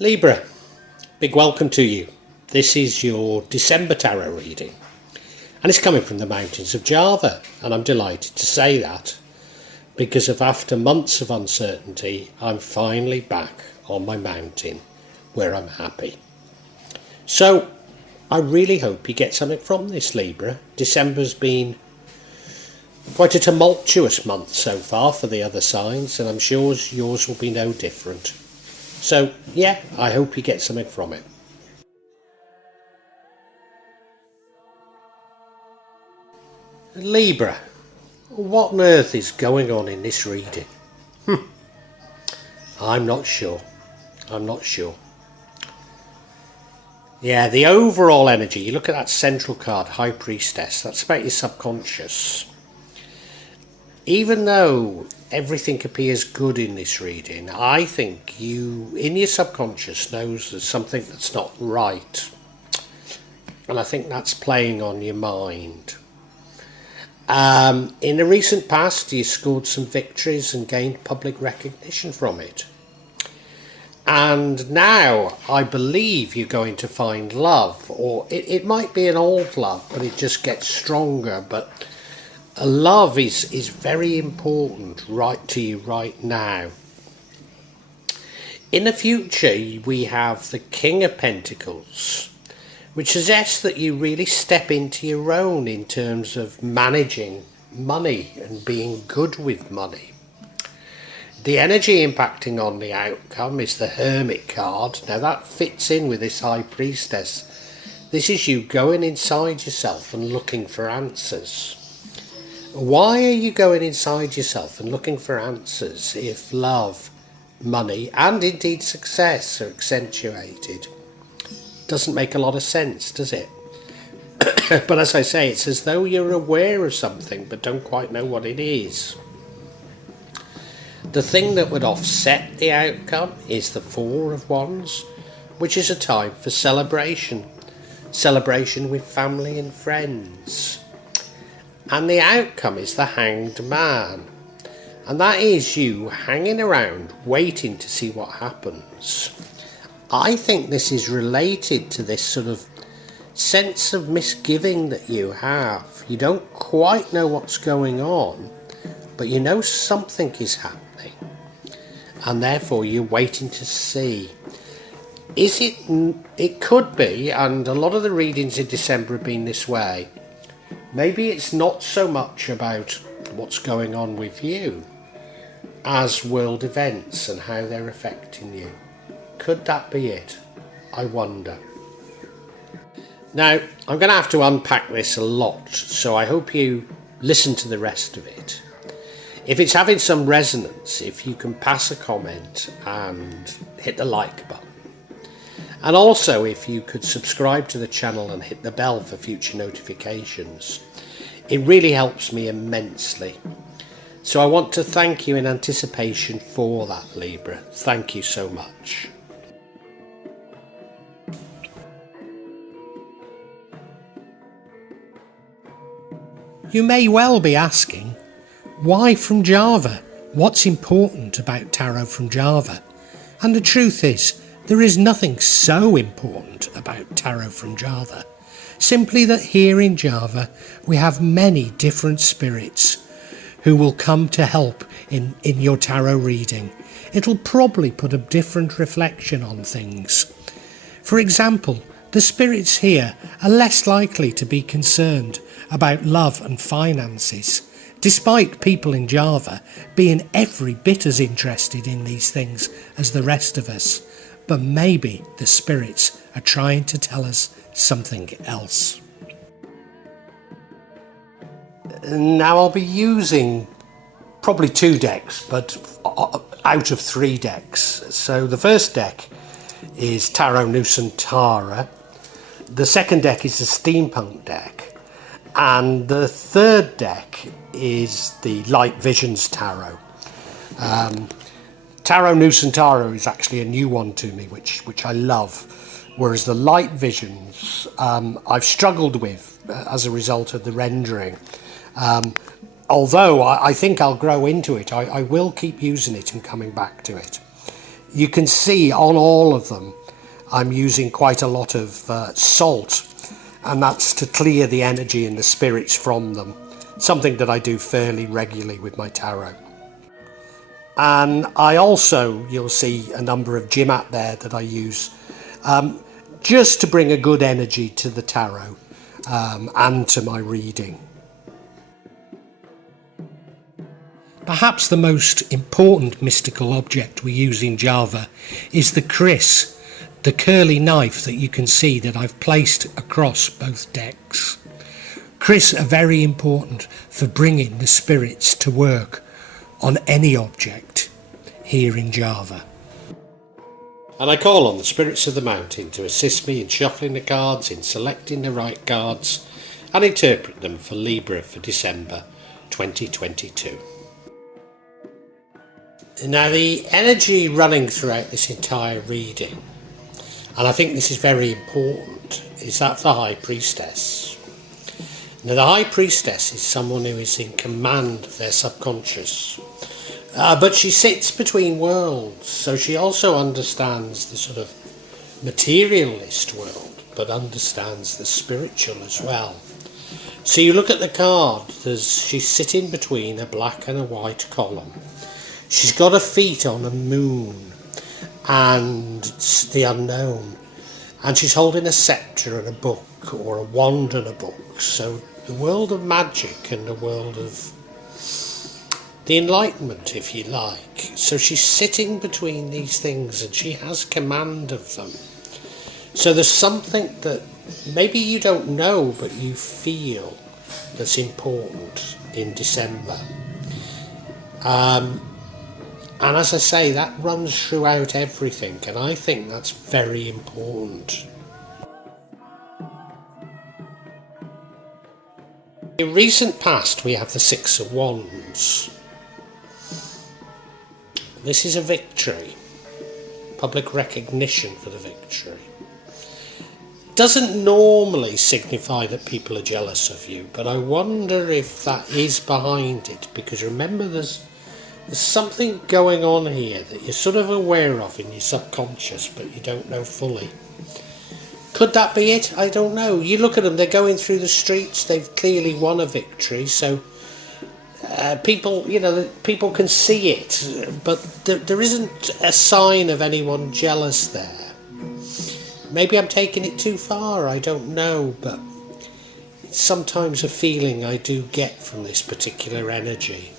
Libra, big welcome to you. This is your December tarot reading, and it's coming from the mountains of Java, and I'm delighted to say that because after months of uncertainty, I'm finally back on my mountain where I'm happy. So I really hope you get something from this, Libra. December's been quite a tumultuous month so far for the other signs, and I'm sure yours will be no different. So, yeah, I hope you get something from it. Libra, what on earth is going on in this reading? I'm not sure. Yeah, the overall energy, you look at that central card, High Priestess, that's about your subconscious. Even though everything appears good in this reading, I think you, in your subconscious, knows there's something that's not right. And I think that's playing on your mind. In the recent past, you scored some victories and gained public recognition from it. And now, I believe you're going to find love, or it might be an old love, but it just gets stronger. But love is very important right to you right now. In the future, we have the King of Pentacles, which suggests that you really step into your own in terms of managing money and being good with money. The energy impacting on the outcome is the Hermit card. Now that fits in with this High Priestess. This is you going inside yourself and looking for answers. Why are you going inside yourself and looking for answers if love, money and indeed success are accentuated? Doesn't make a lot of sense, does it? But as I say, it's as though you're aware of something but don't quite know what it is. The thing that would offset the outcome is the Four of Wands, which is a time for celebration. Celebration with family and friends. And the outcome is the Hanged Man. And that is you hanging around waiting to see what happens. I think this is related to this sort of sense of misgiving that you have. You don't quite know what's going on, but you know something is happening. And therefore you're waiting to see. It could be, and a lot of the readings in December have been this way. Maybe it's not so much about what's going on with you as world events and how they're affecting you. Could that be it? I wonder. Now, I'm going to have to unpack this a lot, so I hope you listen to the rest of it. If it's having some resonance, if you can pass a comment and hit the like button. And also, if you could subscribe to the channel and hit the bell for future notifications. It really helps me immensely. So I want to thank you in anticipation for that, Libra. Thank you so much. You may well be asking, why from Java? What's important about tarot from Java? And the truth is, there is nothing so important about tarot from Java. Simply that here in Java, we have many different spirits who will come to help in your tarot reading. It'll probably put a different reflection on things. For example, the spirits here are less likely to be concerned about love and finances, despite people in Java being every bit as interested in these things as the rest of us. But maybe the spirits are trying to tell us something else. Now I'll be using probably 2 decks, but out of 3 decks. So the first deck is Tarot Nusantara. The second deck is the Steampunk deck. And the third deck is the Light Visions Tarot. Tarot Nusantara is actually a new one to me, which I love. Whereas the Light Visions, I've struggled with as a result of the rendering. Although I think I'll grow into it, I will keep using it and coming back to it. You can see on all of them I'm using quite a lot of salt, and that's to clear the energy and the spirits from them. Something that I do fairly regularly with my tarot. And I also, you'll see a number of Jimat there that I use just to bring a good energy to the tarot and to my reading. Perhaps the most important mystical object we use in Java is the kris, the curly knife that you can see that I've placed across both decks. Kris are very important for bringing the spirits to work on any object here in Java. And I call on the spirits of the mountain to assist me in shuffling the cards, in selecting the right cards, and interpret them for Libra for December 2022. Now, the energy running throughout this entire reading, and I think this is very important, is that of the High Priestess. Now, the High Priestess is someone who is in command of their subconscious, but she sits between worlds, so she also understands the sort of materialist world, but understands the spiritual as well. So you look at the card, she's sitting between a black and a white column. She's got her feet on a moon and the unknown, and she's holding a sceptre and a book, or a wand and a book. So the world of magic and the world of the Enlightenment, if you like. So she's sitting between these things and she has command of them. So there's something that maybe you don't know but you feel that's important in December. And as I say, that runs throughout everything, and I think that's very important. In recent past, we have the Six of Wands. This is a victory, public recognition for the victory. Doesn't normally signify that people are jealous of you, but I wonder if that is behind it, because remember there's something going on here that you're sort of aware of in your subconscious, but you don't know fully. Could that be it? I don't know. You look at them, they're going through the streets, they've clearly won a victory, so people can see it, but there isn't a sign of anyone jealous there. Maybe I'm taking it too far, I don't know, but it's sometimes a feeling I do get from this particular energy.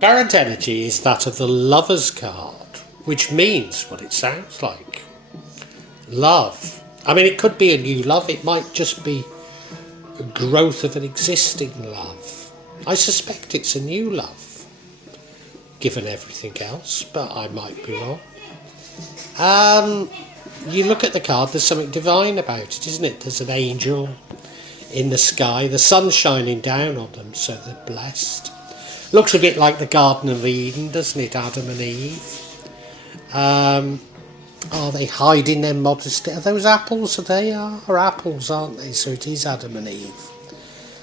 Current energy is that of the Lover's card, which means what it sounds like. Love. I mean, it could be a new love, it might just be a growth of an existing love. I suspect it's a new love, given everything else, but I might be wrong. You look at the card, there's something divine about it, isn't it? There's an angel in the sky, the sun's shining down on them, so they're blessed. Looks a bit like the Garden of Eden, doesn't it, Adam and Eve? Are they hiding their modesty? Are those apples? They are apples, aren't they? So it is Adam and Eve.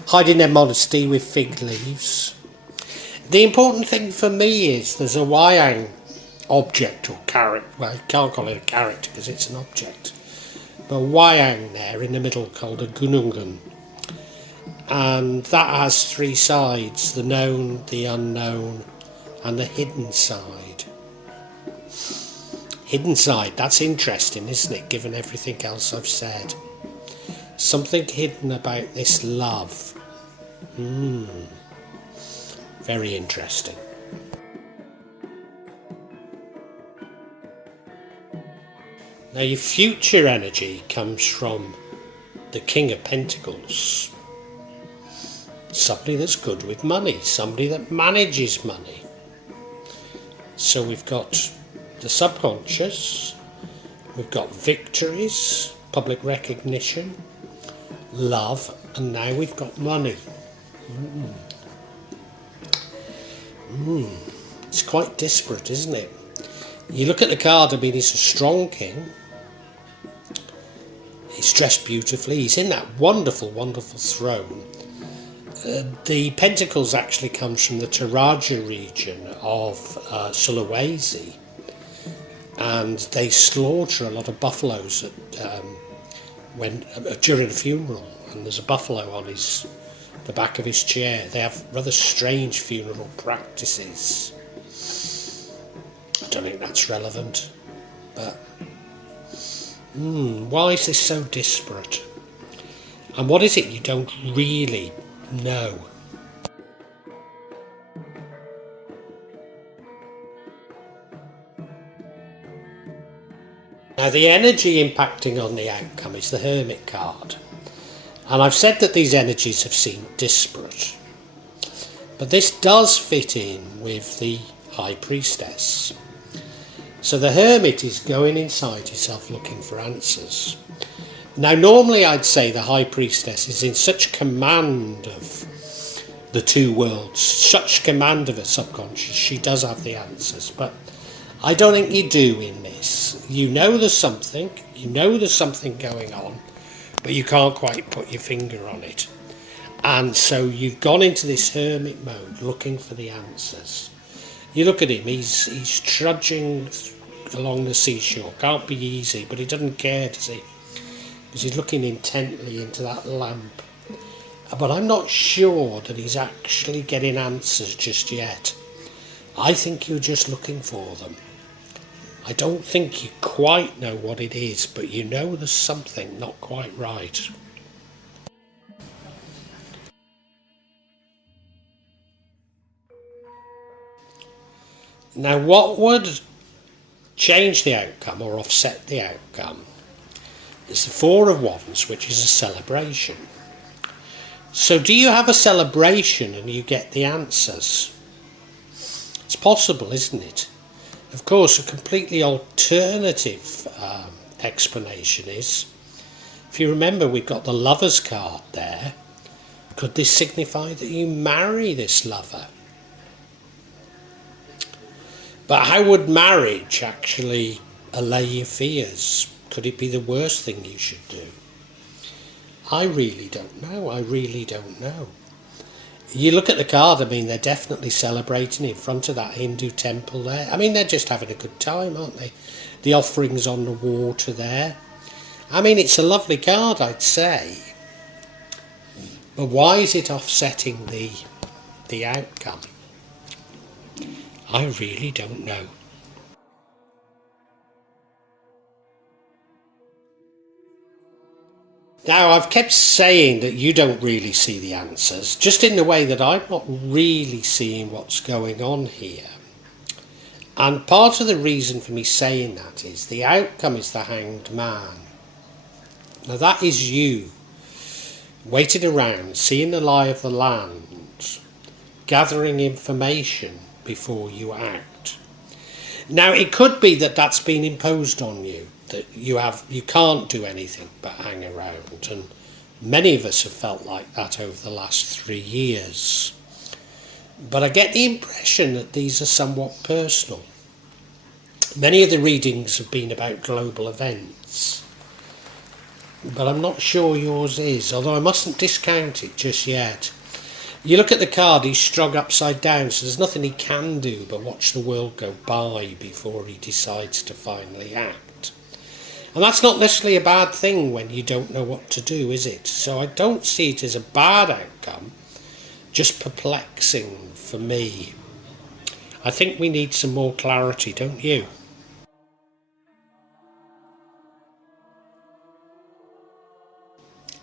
Hiding their modesty with fig leaves. The important thing for me is there's a Wayang object or character. Well, you can't call it a character because it's an object. But Wayang there in the middle called a Gunungan. And that has three sides, the known, the unknown, and the hidden side. Hidden side, that's interesting, isn't it, given everything else I've said. Something hidden about this love. Very interesting. Now your future energy comes from the King of Pentacles. Somebody that's good with money, somebody that manages money. So we've got the subconscious, we've got victories, public recognition, love, and now we've got money. It's quite disparate, isn't it? You look at the card, I mean, he's a strong king. He's dressed beautifully, he's in that wonderful, wonderful throne. The pentacles actually comes from the Taraja region of Sulawesi, and they slaughter a lot of buffaloes during a funeral, and there's a buffalo on the back of his chair. They have rather strange funeral practices. I don't think that's relevant, but why is this so disparate? And what is it you don't really know? Now, the energy impacting on the outcome is the Hermit card. And I've said that these energies have seemed disparate. But this does fit in with the High Priestess. So the Hermit is going inside himself looking for answers. Now, normally I'd say the High Priestess is in such command of the two worlds, such command of her subconscious, she does have the answers. But I don't think you do in this. You know there's something going on, but you can't quite put your finger on it. And so you've gone into this hermit mode looking for the answers. You look at him, he's trudging along the seashore. Can't be easy, but he doesn't care, does he? Because he's looking intently into that lamp. But I'm not sure that he's actually getting answers just yet. I think you're just looking for them. I don't think you quite know what it is, but you know there's something not quite right. Now, what would change the outcome or offset the outcome is the Four of Wands, which is a celebration. So do you have a celebration and you get the answers? It's possible, isn't it? Of course, a completely alternative explanation is, if you remember, we've got the Lover's card there. Could this signify that you marry this lover? But how would marriage actually allay your fears? Could it be the worst thing you should do? I really don't know. You look at the card, I mean, they're definitely celebrating in front of that Hindu temple there. I mean, they're just having a good time, aren't they? The offerings on the water there. I mean, it's a lovely card, I'd say. But why is it offsetting the outcome? I really don't know. Now, I've kept saying that you don't really see the answers, just in the way that I'm not really seeing what's going on here. And part of the reason for me saying that is the outcome is the Hanged Man. Now, that is you, waiting around, seeing the lie of the land, gathering information before you act. Now, it could be that that's been imposed on you, that you can't do anything but hang around, and many of us have felt like that over the last 3 years. But I get the impression that these are somewhat personal. Many of the readings have been about global events, but I'm not sure yours is, although I mustn't discount it just yet. You look at the card, he's strung upside down, so there's nothing he can do but watch the world go by before he decides to finally act. And that's not necessarily a bad thing when you don't know what to do, is it? So I don't see it as a bad outcome, just perplexing for me. I think we need some more clarity, don't you?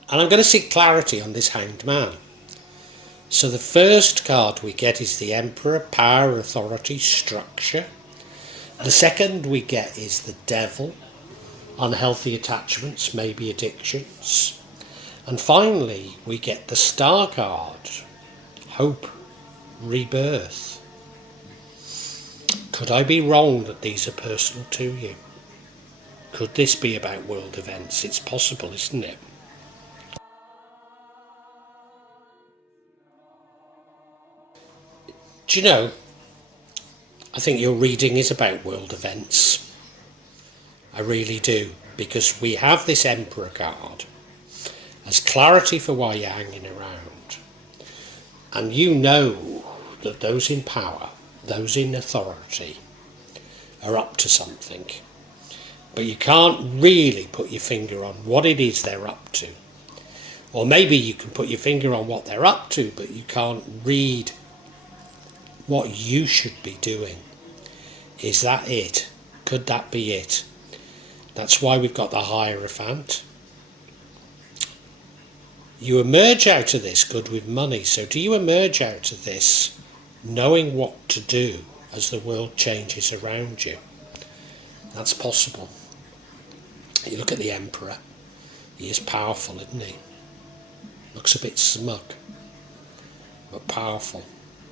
And I'm going to seek clarity on this Hanged Man. So the first card we get is the Emperor, power, authority, structure. The second we get is the Devil, unhealthy attachments, maybe addictions. And finally we get the Star card, hope, rebirth. Could I be wrong that these are personal to you? Could this be about world events? It's possible, isn't it? Do you know, I think your reading is about world events. I really do, because we have this Emperor card as clarity for why you're hanging around. And you know that those in power, those in authority, are up to something. But you can't really put your finger on what it is they're up to. Or maybe you can put your finger on what they're up to, but you can't read what you should be doing. Is that it? Could that be it? That's why we've got the Hierophant. You emerge out of this good with money. So do you emerge out of this knowing what to do as the world changes around you? That's possible. You look at the Emperor. He is powerful, isn't he? Looks a bit smug, but powerful.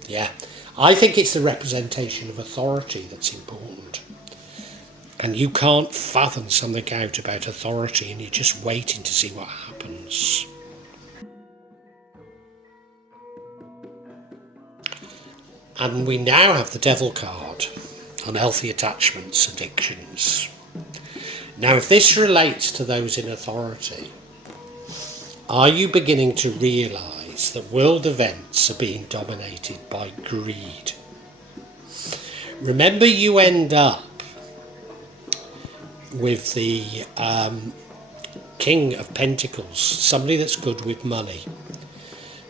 Yeah, I think it's the representation of authority that's important. And you can't fathom something out about authority and you're just waiting to see what happens. And we now have the Devil card, unhealthy attachments, addictions. Now, if this relates to those in authority, are you beginning to realise that world events are being dominated by greed? Remember, you end up with the King of Pentacles, somebody that's good with money.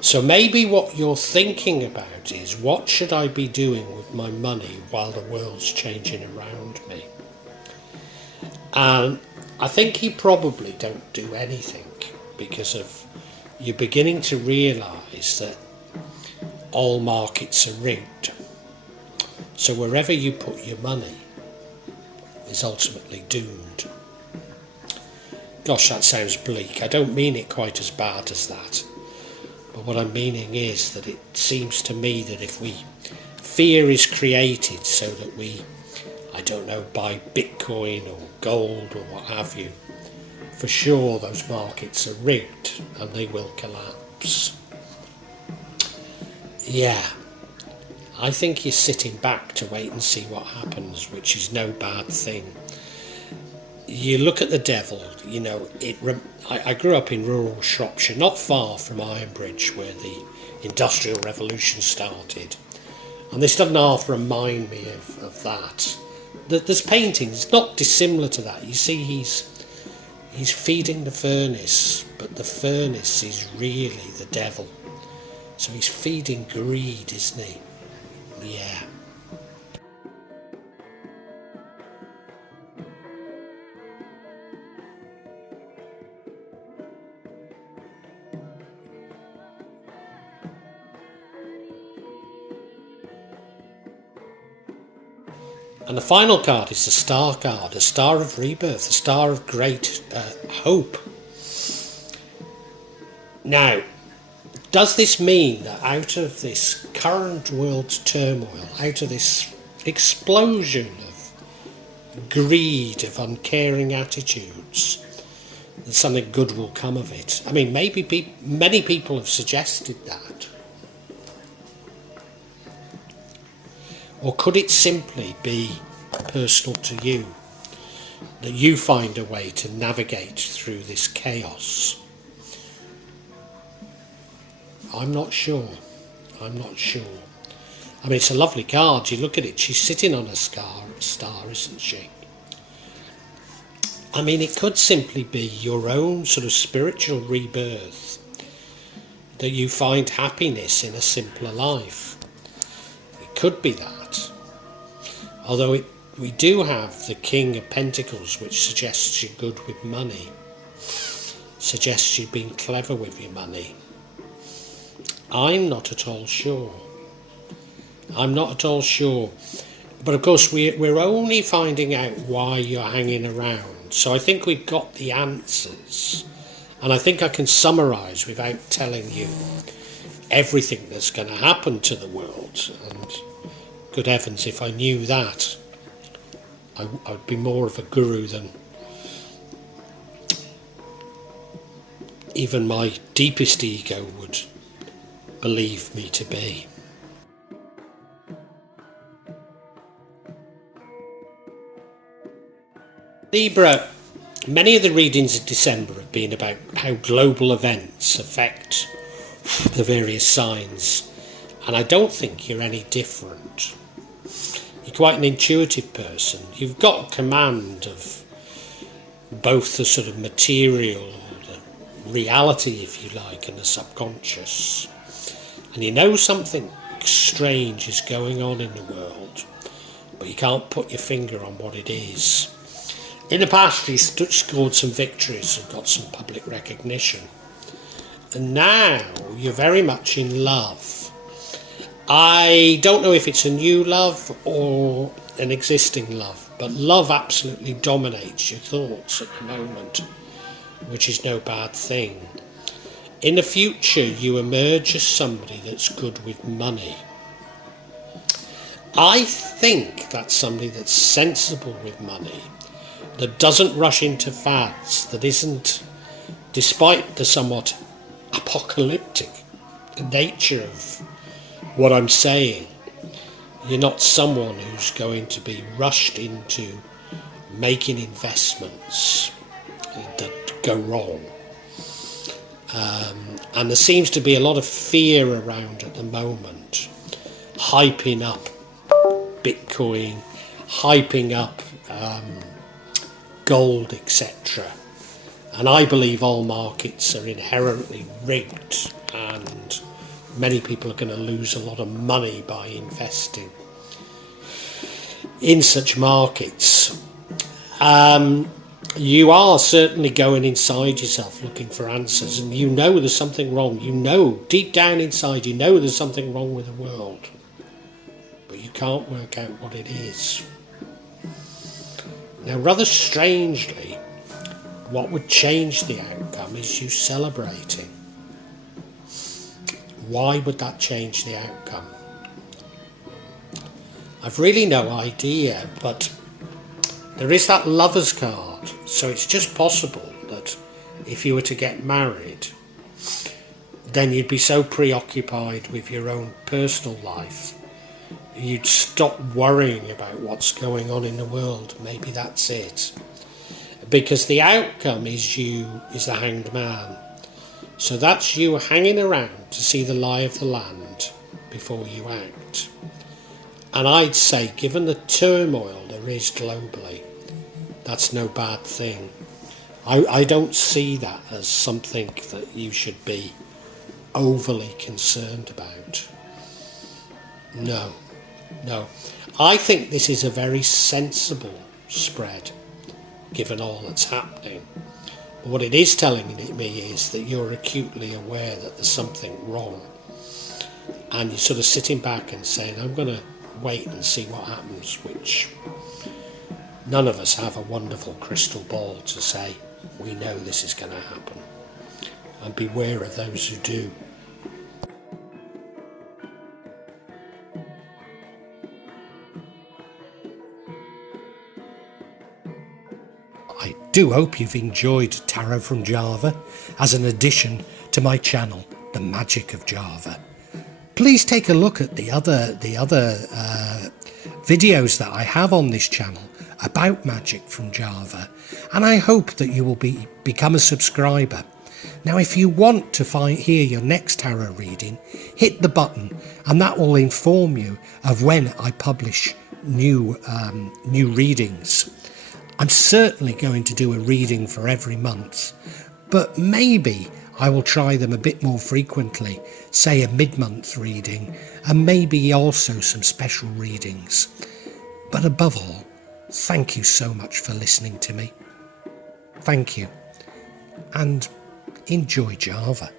So maybe what you're thinking about is, what should I be doing with my money while the world's changing around me? And I think you probably don't do anything, because of you're beginning to realise that all markets are rigged. So wherever you put your money is ultimately doomed. Gosh, that sounds bleak. I don't mean it quite as bad as that. But what I'm meaning is that it seems to me that if fear is created so that we, I don't know, buy Bitcoin or gold or what have you, for sure those markets are rigged and they will collapse. Yeah, I think you're sitting back to wait and see what happens, which is no bad thing. You look at the Devil, you know, I grew up in rural Shropshire, not far from Ironbridge, where the Industrial Revolution started. And this doesn't half remind me of that. There's paintings not dissimilar to that. You see, he's feeding the furnace, but the furnace is really the Devil. So he's feeding greed, isn't he? Yeah. And the final card is the Star card, a star of rebirth, a star of great hope. Now, does this mean that out of this current world's turmoil, out of this explosion of greed, of uncaring attitudes, that something good will come of it? I mean, maybe many people have suggested that. Or could it simply be personal to you, that you find a way to navigate through this chaos? I'm not sure. I mean, it's a lovely card. You look at it, she's sitting on a star, isn't she? I mean, it could simply be your own sort of spiritual rebirth, that you find happiness in a simpler life. It could be that. Although we do have the King of Pentacles, which suggests you're good with money, suggests you've been clever with your money. I'm not at all sure. But of course, we're only finding out why you're hanging around. So I think we've got the answers. And I think I can summarise without telling you everything that's going to happen to the world. And good heavens, if I knew that, I would be more of a guru than even my deepest ego would believe me to be. Libra, many of the readings in December have been about how global events affect the various signs. And I don't think you're any different. You're quite an intuitive person. You've got command of both the sort of material, or the reality, if you like, and the subconscious. And you know something strange is going on in the world, but you can't put your finger on what it is. In the past, you scored some victories and got some public recognition. And now you're very much in love. I don't know if it's a new love or an existing love, but love absolutely dominates your thoughts at the moment, which is no bad thing. In the future, you emerge as somebody that's good with money. I think that's somebody that's sensible with money, that doesn't rush into fads, that isn't, despite the somewhat apocalyptic nature of what I'm saying, you're not someone who's going to be rushed into making investments that go wrong. And there seems to be a lot of fear around at the moment, hyping up Bitcoin, hyping up gold, etc. And I believe all markets are inherently rigged, and many people are going to lose a lot of money by investing in such markets. You are certainly going inside yourself looking for answers, and you know there's something wrong. You know, deep down inside, you know there's something wrong with the world, but you can't work out what it is. Now, rather strangely, what would change the outcome is you celebrating. Why would that change the outcome? I've really no idea, but there is that lover's card, so it's just possible that if you were to get married, then you'd be so preoccupied with your own personal life, you'd stop worrying about what's going on in the world. Maybe that's it. Because the outcome is the Hanged Man. So that's you hanging around to see the lie of the land before you act. And I'd say, given the turmoil there is globally, that's no bad thing. I don't see that as something that you should be overly concerned about. No. I think this is a very sensible spread, given all that's happening. But what it is telling me is that you're acutely aware that there's something wrong. And you're sort of sitting back and saying, I'm going to wait and see what happens, which none of us have a wonderful crystal ball to say, we know this is going to happen. And beware of those who do. I do hope you've enjoyed Tarot from Java as an addition to my channel, The Magic of Java. Please take a look at the other videos that I have on this channel about magic from Java, and I hope that you will become a subscriber. Now, if you want to hear your next tarot reading, hit the button, and that will inform you of when I publish new readings. I'm certainly going to do a reading for every month, but maybe I will try them a bit more frequently, say a mid-month reading, and maybe also some special readings. But above all, thank you so much for listening to me. Thank you, and enjoy Java.